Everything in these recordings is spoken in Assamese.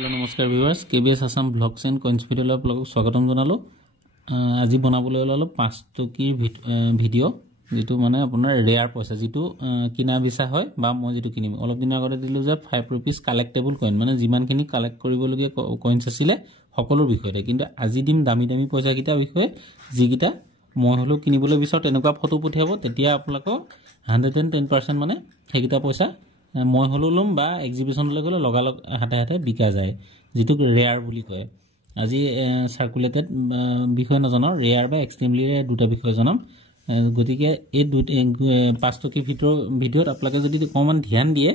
हेलो नमस्कार viewers KBS Assam blogs and coins video आपलोक स्वागतम जनालो আজি বনাবলৈ ওলালো 5 টকিৰ ভিডিও যেটো মানে আপোনাৰ ৰেয়াৰ পইচা যেটো কিনা বিছা হয় বা মই যেটো কিনিম অলপ দিন আগতে দিলো যে 5 रुपीस কালেক্টেবল কইন মানে যিমানখিনি কালেক্ট কৰিবলগীয়া কইনছ আছিল সকলোৰ বিষয়ে কিন্তু আজি দিম দামী দামী পইচা কিটা বিষয়ে যিকিটা মই হলো কিনিবলৈ বিচাৰ তেনেকুৱা ফটো পঠিয়াব তেতিয়া আপোনালোক 110% মানে সেইকিটা পইচা মই হলো লম বা এক্সিবিশনলৈ গলে লগালগ হাতে হাতে বিকা যায় যেটো ৰেয়াৰ বুলি কয় আজি সার্কুলেটেড বিষয় নজানো রেয়ার বা এক্সট্রিমলি রেয়ার দুটা বিষয় জানাম গতিকে এই 5 টকি ভিডিওত আপোনালোকে যদি অকমান ধ্যান দিয়ে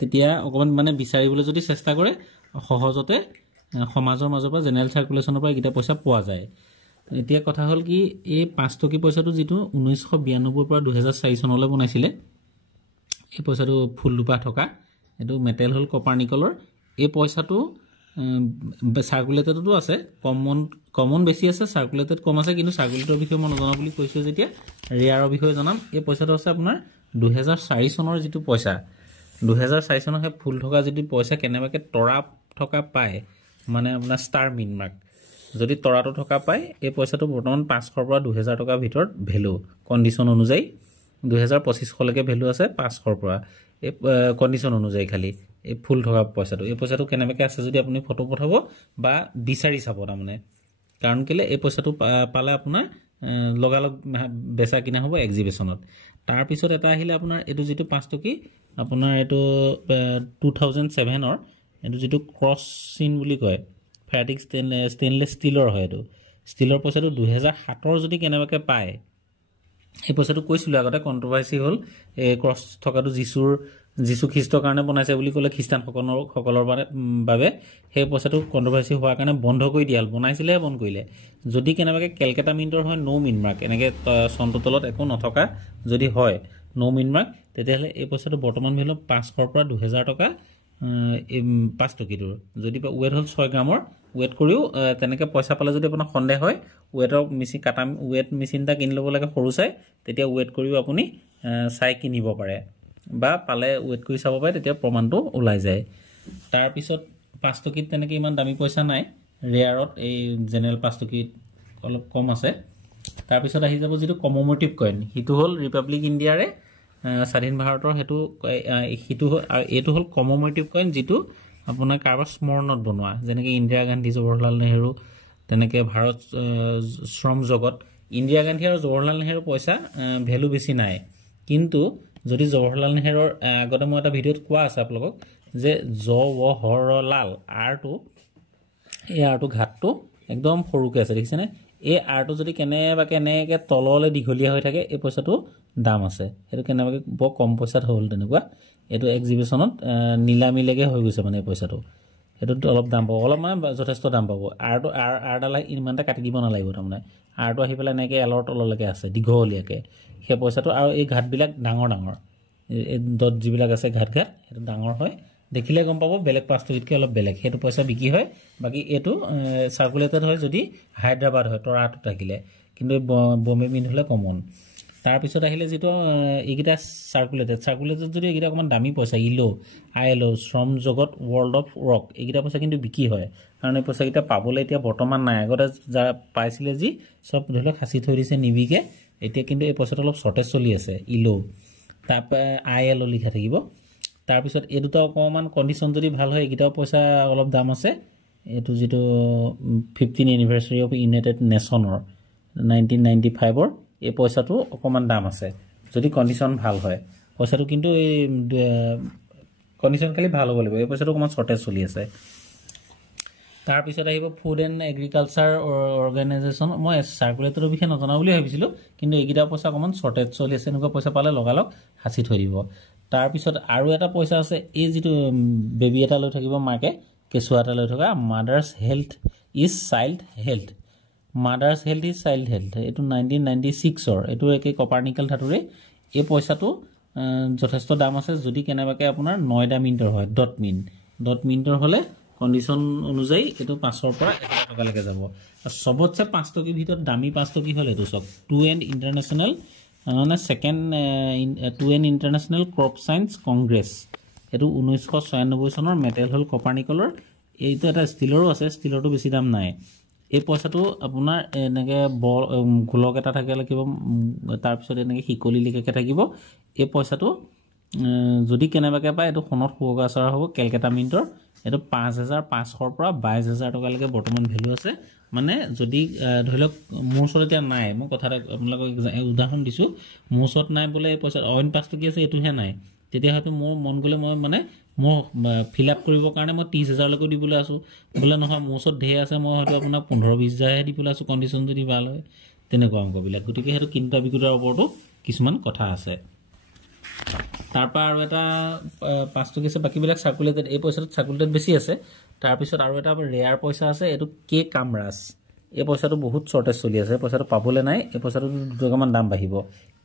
তেতিয়া অকমান মানে বিচাৰিবলৈ যদি চেষ্টা কৰে সহজতে সমাজৰ মাজৰ পৰা জেনাৰেল সাৰ্কুলেশনৰ পৰা এটা পইচা পোৱা যায় এতিয়া কথা হল কি এই 5 টকি পইচাটো যেটো 1992 পৰা 2004 চনলৈ বনাইছিলে এই পইচাটো ফুল দুপা থকা এটো মেটেল হল কপাৰ নিকলৰ এই পইচাটো সাৰ্কুলেটেডটো আছে কমন বেছি আছে সাৰ্কুলেটেড কম আছে কিন্তু সাৰ্কুলেটৰ বিষয়ে মই নজনা বুলি কৈছো যেতিয়া ৰেয়াৰৰ বিষয়ে জানাম এই পইচাটো আছে আপোনাৰ 2004 চনৰ যেটো পইচা 2004 চনৰ হে ফুল থকা যদি পইচা কেনেবাকে তৰা থকা পায় মানে আপোনাৰ ষ্টাৰ মিন মাৰ্ক যদি তৰাটো থকা পায় এই পইচাটো বৰ্তমান 500 পৰা 2000 টকা ভিতৰত ভ্যালু কন্ডিশন অনুযায়ী 2025 লৈকে ভ্যালু আছে 500 পৰা এই কন্ডিশন অনুযায়ী খালি এই ফুল থকা পইচাটো কেনেবাকে আছে যদি আপুনি ফটো পঠাব বা বিচাৰি চাব মানে কাৰণ কেলে এই পইচাটো পালে আপোনাৰ লগালগ বেচা কিনা হ'ব এক্সিবিশনত তাৰ পিছত এটা আহিলে আপোনাৰ এটো যেটো 5 টকি আপোনাৰ এটো 2007 ৰ এটো যেটো ক্ৰছ চিন বুলি কয় ফেৰাটিক ষ্টেইনলেছ ষ্টিলৰ হয় এটো ষ্টিলৰ পইচাটো 2007 ৰ যদি কেনেবাকে পায় এই পইচাটো কৈছিল আগতে কন্ট্ৰোভাৰ্সি হল এই ক্ৰছ থকাটো যিশু খ্ৰীষ্টৰ কাৰণে বনাইছে বুলি কলে খ্ৰীষ্টান সকলৰ বাবে সেই পইচাটো কন্ট্ৰোভাৰ্সি হোৱাৰ কাৰণে বন্ধ কৰি দিয়াল বনাইছিলে বন্ধ কৰিলে যদি কেনেবাকে কেলকাতা মিন্টৰ হয় নো মিন মাৰ্ক এনেকে সন্ততলত একো নথকা যদি হয় নো মিন মাৰ্ক তেতিয়াহলে এই পইচাটো বৰ্তমান ভ্যালু 500 পৰা 2000 টকা 5 টকিটোৰ যদি ওয়েট হল 6 গ্ৰামৰ ওয়েট কৰিও তেনেকে পইচা পালে যদি আপোনাৰ সন্দেহ হয় ওয়েটৰ মেচিন কাটা ওয়েট মেচিনটা কিনি লব লাগে সৰু চাই তেতিয়া ওয়েট কৰিও আপুনি চাই কিনিব পাৰে বা পালে ওয়েট কৰি চাব পাৰে তেতিয়া প্ৰমাণটো ওলাই যায় তাৰ পিছত 5 টকিত তেনেকে ইমান দামী পইচা নাই ৰেয়াৰত এই জেনাৰেল 5 টকিত অলপ কম আছে তাৰ পিছত আহি যাব যেটো কমমেমোৰেটিভ কইন হিটো হল ৰিপাব্লিক ইণ্ডিয়াৰে স্বাধীন ভাৰতৰ হেতু হিটো এটো হল কমমেমোৰেটিভ কইন যেটো আপোনাৰ কাৰবাৰ স্মৰণত বনোৱা যেনেকে ইন্দিৰা গান্ধী জৱাহৰলাল নেহৰু তেনেকে ভাৰত শ্ৰম জগত ইন্দিৰা গান্ধী আৰু জৱাহৰলাল নেহৰু পইচা ভ্যালু বেছি নাই কিন্তু যদি জৱাহৰলাল নেহৰুৰ আগতে মই এটা ভিডিওত কোৱা আছে আপোনালোকক যে জৱাহৰলাল আৰটো এই আৰটো ঘাটটো একদম সৰুকে আছে দেখিছেনে এই আৰটো যদি কেনেবাকে এনেকে তললে দীঘলীয়া হৈ থাকে এই পইচাটো দাম আছে এটো কেনেবাকে ব কম পইচাত হ'ল তেনেকুৱা এটো এক্সিবিশনত নিলামিলেগে হৈ গৈছে মানে পইচাটো এটো অলপ দাম পাব অলপ মানে যথেষ্ট দাম পাব আৰটো আৰডালা ইমানটা কাটি দিব নালাগিব তাৰমানে আৰটো আহি পেলাই এনেকে এলৰ তললৈকে আছে দীঘলীয়াকে সেই পইচাটো আৰু এই ঘাট বিলাক ডাঙৰ এই ডট যিবিলাক আছে ঘাট এটো ডাঙৰ হয় দেখিলে গম পাব বেলেগ 5 টকিতকে অলপ বেলেগ হেতু পইচা বিকি হয় বাকি এটো সার্কুলেটেড হয় যদি হায়দ্রাবাদ হয় তৰাটো থাকিলে কিন্তু বম্বে মিন হলে কমন তাৰ পিছত আহিলে যেটো এইগিটা সাৰ্কুলেটেড যদি এইগিটা অকমান দামী পইচা আইএলও শ্ৰম জগত ওয়াৰ্ল্ড অফ ৰক এইগিটা পইচা কিন্তু বিকি হয় কাৰণ এই পইচা কিটা পাবলৈ এতিয়া বৰ্তমান নাই আগতে যা পাইছিলে যি সব ধৰিলক হাসি থৈ দিছে নিবিকে এতিয়া কিন্তু এই পইচাটো অলপ শৰ্টেজ চলি আছে তাপ আইএলও লিখা থাকিব তাৰ পিছত এই দুটা অকমান কন্ডিশন যদি ভাল হয় এইগিটা পইচা অলপ দাম আছে এটো যেটো 15 এনিভাৰ্সাৰি অফ ইউনাইটেড নেশনৰ 1995 ৰ এই পইচাটো অকমান দাম আছে যদি কন্ডিশন ভাল হয় পইচাটো কিন্তু এই কন্ডিশন খালি ভাল হ'ব লাগিব এই পইচাটো অকমান শৰ্টেজ চলি আছে তাৰ পিছত আহিব ফুড এণ্ড এগ্ৰিকালচাৰ অৰ্গানাইজেশ্যন মই সাৰ্কুলেটৰৰ বিষয়ে নজনা বুলি ভাবিছিলো কিন্তু এইগিটা পইচা অকমান শৰ্টেজ চলি আছে এনেকুৱা পইচা পালে লগালগ হাসি থৈ দিব তাৰ পিছত আৰু এটা পইচা আছে এই যেটো বেবি এটা লৈ থাকিব মাকে কেছুৱা এটা লৈ থকা mother's health is child health mother's health is child health এটো 1996 ৰ এটো একে কপাৰনিকাল ধাতুৰে এই পইচাটো যথেষ্ট দাম আছে যদি কেনেবাকে আপোনাৰ 9 মিনিটৰ হয় ডট মিনিটৰ হলে কন্ডিশন অনুযায়ী এটো 500 পৰা 1000 টকা লৈকে যাব সবতছে 5 টকিৰ ভিতৰত দামী 5 টকি হল এটো সব 2N ইন্টাৰনেশনাল মানে second 2N international crop science congress এটো 1996 চনৰ মেটেল হল কপাৰ নিকলৰ এইটো এটা ষ্টিলৰো আছে, ষ্টিলৰটো বেছি দাম নাই। এই পইচাটো আপোনাৰ এনেকৈ বল গোলক এটা থাকে লাগিব, তাৰপিছত এনেকৈ শিকলি লিখাকৈ থাকিব। এই পইচাটো যদি কেনেবাকৈ পায় এইটো সোণত সুৱগা চৰা হ'ব কেলকাটা মিণ্টৰ। এইটো 5,500 পৰা 22,000 টকালৈকে বৰ্তমান ভেলু আছে। মানে যদি ধৰি লওক মোৰ ওচৰত এতিয়া নাই, মই কথা এটা আপোনালোকক উদাহৰণ দিছোঁ, মোৰ ওচৰত নাই বোলে এই পইচা অইন 5 টকীয়া আছে এইটোহে নাই, তেতিয়া হয়তো মোৰ মন গ'লে মই মানে মোৰ ফিল আপ কৰিবৰ কাৰণে মই 30,000লৈকে দিবলৈ আছোঁ, বোলে নহয় মোৰ ওচৰত ঢেৰ আছে মই হয়তো আপোনাক 15-20,000হে দিবলৈ আছোঁ কণ্ডিশ্যন যদি ভাল হয়, তেনেকুৱা অংকবিলাক। গতিকে সেইটো কিনোতা বিকোতাৰ ওপৰতো কিছুমান কথা আছে। তাৰপৰা আৰু এটা 5 টকীয়া আছে, বাকীবিলাক চাৰ্কুলেটেড। এই পইচাটোত চাৰ্কুলেটেড বেছি আছে। তাৰপিছত আৰু এটা ৰেয়াৰ পইচা আছে, এইটো কে কামৰাজ। এই পইচাটো বহুত শ্বৰ্টেজ চলি আছে, পইচাটো পাবলৈ নাই। এই পইচাটো 2 টকামান দাম বাঢ়িব।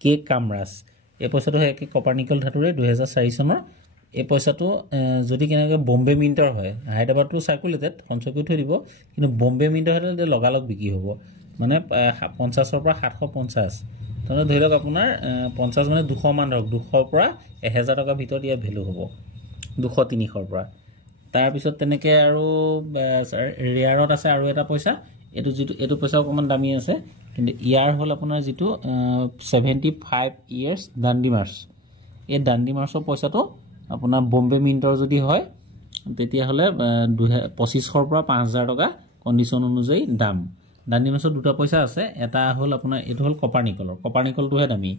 কে কামৰাজ এই পইচাটো একে কপাৰ নিকেল ধাতুৰে 2004 চনৰ। এই পইচাটো যদি কেনেকৈ বম্বে মিণ্টৰ হয়, হায়দৰাবাদটো চাৰ্কুলেটেড সঞ্চয় কৰি থৈ দিব, কিন্তু বম্বে মিণ্টৰ হ'লে লগালগ বিক্ৰী হ'ব, মানে 50-ৰ পৰা 750। তাৰমানে ধৰি লওক আপোনাৰ 50 মানে 200 মান ধৰক, 200 পৰা 1000 টকাৰ ভিতৰত ইয়াৰ ভেলু হ'ব, 200-300ৰ পৰা। তাৰপিছত তেনেকৈ আৰু ৰেয়াৰত আছে আৰু এটা পইচা, এইটো পইচা অকণমান দামী আছে, কিন্তু ইয়াৰ হ'ল আপোনাৰ যিটো 75 years দাণ্ডি মাৰ্চ। এই দাণ্ডি মাৰ্চৰ পইচাটো আপোনাৰ বম্বে মিণ্টৰ যদি হয় তেতিয়াহ'লে 2500 পৰা 5000 টকা কণ্ডিশ্যন অনুযায়ী দাম। দাণ্ডি মাৰ্চৰ 2টা পইচা আছে, এটা হ'ল আপোনাৰ এইটো হ'ল কপাৰ নিকলৰ, কপাৰ নিকলটোহে দামী।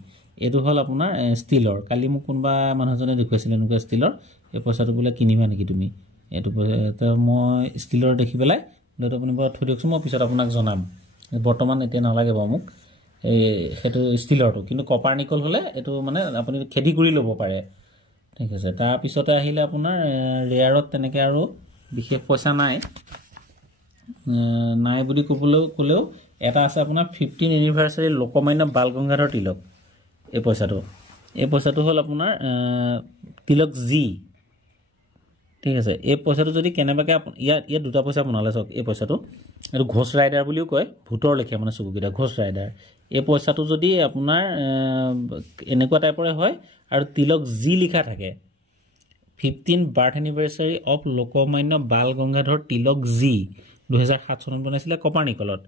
এইটো হ'ল আপোনাৰ ষ্টীলৰ। কালি মোক কোনোবা মানুহজনে দেখুৱাইছিলে এনেকুৱা ষ্টীলৰ, এই পইচাটো বোলে কিনিবা নেকি তুমি? এইটো পইচা মই ষ্টীলৰ দেখি পেলাই এইটো আপুনি বাৰু থৈ দিয়কচোন, মই পিছত আপোনাক জনাম, বৰ্তমান এতিয়া নালাগে বাৰু মোক সেইটো ষ্টীলৰটো। কিন্তু কপাৰ নিকল হ'লে এইটো মানে আপুনি খেদি কৰি ল'ব পাৰে, ঠিক আছে। তাৰপিছতে আহিলে আপোনাৰ ৰেয়াৰত তেনেকৈ আৰু বিশেষ পইচা নাই বুলি ক'লেও এটা আছে আপোনাৰ 15th এনিভাৰ্চাৰী লোকমান্য বাল গংগাধৰ তিলক। এই পইচাটো হ'ল আপোনাৰ তিলক জি, ঠিক আছে। এই পইচাটো যদি কেনেবাকৈ ইয়াত 2টা পইচা বনালে চাওক। এই পইচাটো এইটো ঘোষ ৰাইডাৰ বুলিও কয়, ভূতৰ লেখীয়া মানে চকুকেইটা, ঘোষ ৰাইডাৰ। এই পইচাটো যদি আপোনাৰ এনেকুৱা টাইপৰে হয় আৰু তিলক জি লিখা থাকে, 15th birth anniversary of Lokmanya Bal Gangadhar Tilak ji, 2007 চনত বনাইছিলে কপাৰ নিকলত।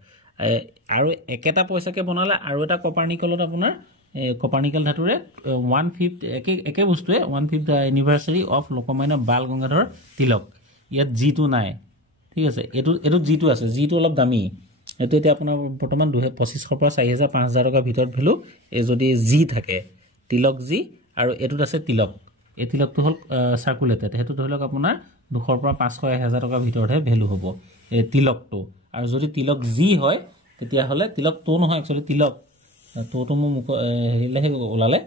আৰু একেটা পইচাকে বনালে আৰু এটা কপাৰ নিকলত আপোনাৰ কপাৰ নিকেল ধাতুৰে 1/5 একে বস্তুৱে 1/5 এনিভাৰ্চাৰী অফ লোকমান্য বাল গংগাধৰ তিলক। ইয়াত জিটো নাই, ঠিক আছে। এইটো জিটো আছে, জিটো অলপ দামী। এইটো এতিয়া আপোনাৰ বৰ্তমান 2500 পৰা 4000-5000 টকাৰ ভিতৰত ভেলু যদি জি থাকে, তিলক জি। আৰু এইটোত আছে তিলক। এই তিলকটো হ'ল চাৰ্কুলেটেড, সেইটো ধৰি লওক আপোনাৰ 200 পৰা 500-1000 টকাৰ ভিতৰতহে ভেলু হ'ব এই তিলকটো। আৰু যদি তিলক জি হয় তেতিয়াহ'লে তিলকটো নহয়, একচুৱেলি তিলক তোটো মোৰ হেৰিলেহে ওলালে,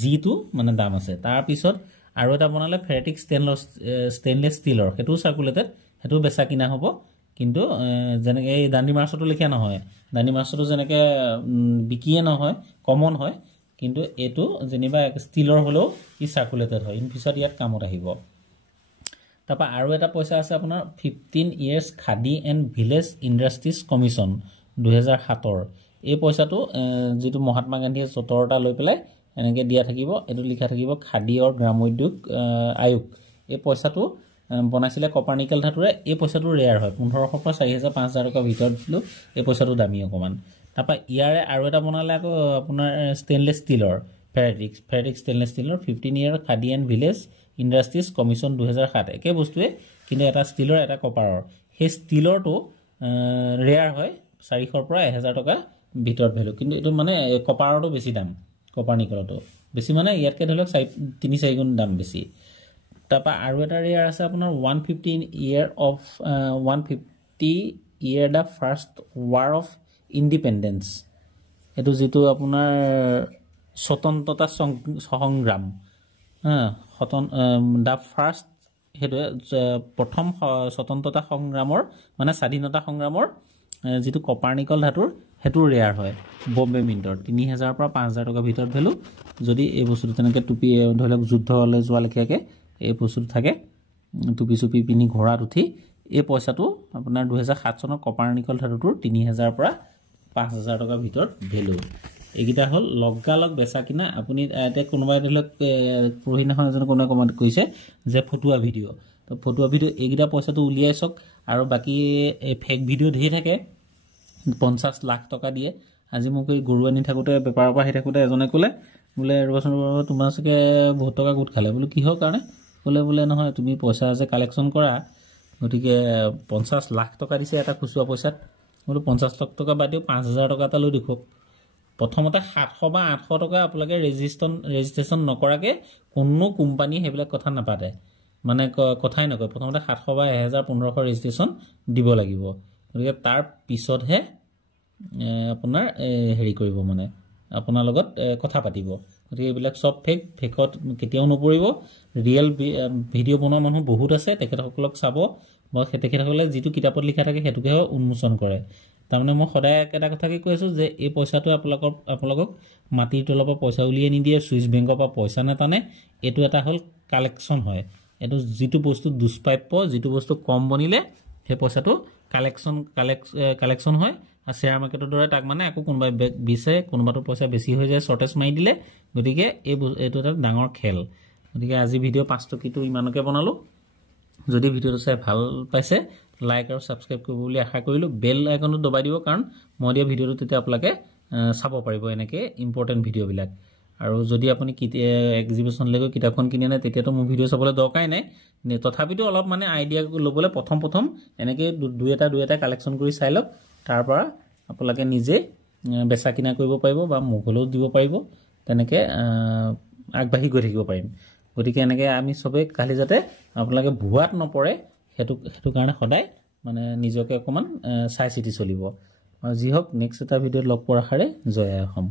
জিটো মানে দাম আছে। তাৰপিছত আৰু এটা বনালে ফেৰেটিক ষ্টেইনলেছ ষ্টীলৰ, সেইটোও চাৰ্কুলেটেড, সেইটোও বেচা কিনা হ'ব। কিন্তু যেনেকৈ এই দাণ্ডি মাৰ্চতো লেখীয়া নহয়, দাণ্ডি মাৰ্চতো যেনেকৈ বিকিয়ে নহয়, কমন হয়, কিন্তু এইটো যেনিবা ষ্টীলৰ হ'লেও ই চাৰ্কুলেটেড হয়, ইন পিছত ইয়াত কামত আহিব। তাৰপৰা আৰু এটা পইচা আছে আপোনাৰ 15 years Khadi and village industries commission 2007ৰ। এই পইচাটো যিটো মহাত্মা গান্ধীয়ে 14টা লৈ পেলাই এনেকৈ দিয়া থাকিব, এইটো লিখা থাকিব খাদী আৰু গ্ৰামোদ্যোগ আয়োগ। এই পইচাটো বনাইছিলে কপাৰ নিকেল ধাতুৰে। এই পইচাটো ৰেয়াৰ হয়, 1500 পৰা 4000-5000 টকাৰ ভিতৰত দিলোঁ, এই পইচাটো দামী অকণমান। তাৰপৰা ইয়াৰে আৰু এটা বনালে আকৌ আপোনাৰ ষ্টেইনলেছ ষ্টীলৰ, ফেৰেটিক ষ্টেইনলেছ ষ্টীলৰ 15 year khadi and village industries commission 2007। একে বস্তুৱে, কিন্তু এটা ষ্টীলৰ এটা কপাৰৰ। সেই ষ্টীলৰটো ৰেয়াৰ হয়, 400 পৰা 1000 টকা ভিতৰত ভেলু, কিন্তু এইটো মানে কপাৰতো বেছি দাম, কপাৰ নিকলতো বেছি, মানে ইয়াতকৈ ধৰি লওক 3-4 গুণ দাম বেছি। তাৰপৰা আৰু এটা ৰেয়াৰ আছে আপোনাৰ 150 year the first war of independence. এইটো যিটো আপোনাৰ স্বতন্ত্ৰতা সংগ্ৰাম, দ্য ফাৰ্ষ্ট, সেইটোৱে প্ৰথম স্বতন্ত্ৰতা সংগ্ৰামৰ মানে স্বাধীনতা সংগ্ৰামৰ যিটো কপাৰ নিকল ধাতুৰ, সেইটো ৰেয়াৰ হয় বম্বে মিণ্টৰ, 3000 পৰা 5000 টকাৰ ভিতৰত ভেলু। যদি এই বস্তুটো তেনেকৈ টুপি ধৰি লওক যুদ্ধলৈ যোৱা লেখীয়াকৈ এই বস্তুটো থাকে, টুপি চুপি পিন্ধি ঘোঁৰাত উঠি, এই পইচাটো আপোনাৰ 2007 চনৰ কপাৰ নিকল ধাতুটোৰ 3000 পৰা 5000 টকাৰ ভিতৰত ভেলু। এইকেইটা হ'ল লগালগ বেচা কিনা। আপুনি এতিয়া কোনোবাই ধৰি লওক পৰহিদিনাখন এজনে কোনোবাই কমেণ্ট কৰিছে যে ফটুৱা ভিডিঅ', তো ফটো ভিডিঅ' এইকেইটা পইচাটো উলিয়াই চাওক আৰু বাকী ফেক ভিডিঅ' ধেৰ থাকে 50 লাখ টকা দিয়ে আজি মোক এই গৰু আনি থাকোঁতে বেপাৰৰ পৰা আহি থাকোঁতে এজনে ক'লে বোলে ৰবচোন তোমাৰ চাগে বহুত টকা গোট খালে বোলো কিহৰ কাৰণে ক'লে বোলে নহয় তুমি পইচা যে কালেকশ্যন কৰা গতিকে 50 লাখ টকা দিছে এটা খুচুৰা পইচাত বোলো 50 লাখ টকা বাদ দিও 5000 টকা এটা লৈ দেখুৱাওক প্ৰথমতে 700 বা 800 টকা আপোনালোকে ৰেজিষ্ট্ৰেশ্যন নকৰাকৈ কোনো কোম্পানীয়ে সেইবিলাক কথা নাপাতে মানে কথাই নকয় প্ৰথমতে 700 বা 1000 1500 ৰেজিষ্ট্ৰেশ্যন দিব লাগিব গতিকে তাৰ পিছতহে আপোনাৰ হেৰি কৰিব মানে আপোনাৰ লগত কথা পাতিব গতিকে এইবিলাক সব ফেকত কেতিয়াও নপৰিব ৰিয়েল ভিডিঅ' বনোৱা মানুহ বহুত আছে তেখেতসকলক চাব বা তেখেতসকলে যিটো কিতাপত লিখা থাকে সেইটোকে উন্মোচন কৰে তাৰমানে মই সদায় এটা কথাকে কৈ আছোঁ যে এই পইচাটো আপোনালোকক মাটিৰ তলৰ পৰা পইচা উলিয়াই নিদিয়ে ছুইচ বেংকৰ পৰা পইচা নেটানে এইটো এটা হ'ল কালেকশ্যন হয় এইটো যিটো বস্তু দুষ্প্ৰাপ্য যিটো বস্তু কম বনিলে সেই পইচাটো কালেকশ্যন হয় আৰু শ্বেয়াৰ মাৰ্কেটৰ দৰে তাক মানে আকৌ কোনোবাই বিচে কোনোবাটো পইচা বেছি হৈ যায় শ্বৰ্টেজ মাৰি দিলে গতিকে এইটো এটা ডাঙৰ খেল গতিকে আজি ভিডিঅ' 5 টকীটো ইমানকে বনালোঁ যদি ভিডিঅ'টো চাই ভাল পাইছে লাইক আৰু ছাবস্ক্ৰাইব কৰিব বুলি আশা কৰিলোঁ বেল আইকনটো দবাই দিব কাৰণ মই দিয়া ভিডিঅ'টো তেতিয়া আপোনালোকে চাব পাৰিব এনেকৈ ইম্পৰ্টেণ্ট ভিডিঅ'বিলাক আৰু যদি আপুনি এক্সিবিশ্যনলৈ গৈ কিতাপখন কিনি আনে তেতিয়াতো মোৰ ভিডিঅ' চাবলৈ দৰকাৰাই নাই তথাপিতো অলপ মানে আইডিয়া ল'বলৈ প্ৰথম এনেকৈ দুই এটা কালেকশ্যন কৰি চাই লওক তাৰ পৰা আপোনালোকে নিজে বেচা কিনা কৰিব পাৰিব বা মোকলৈও দিব পাৰিব তেনেকৈ আগবাঢ়ি গৈ থাকিব পাৰিম গতিকে এনেকৈ আমি চবেই খালি যাতে আপোনালোকে ভুৱাত নপৰে সেইটো কাৰণে সদায় মানে নিজকে অকণমান চাই চিতি চলিব আৰু যি হওক নেক্সট এটা ভিডিঅ'ত লগ পোৱাৰ আশাৰে জয় আই অসম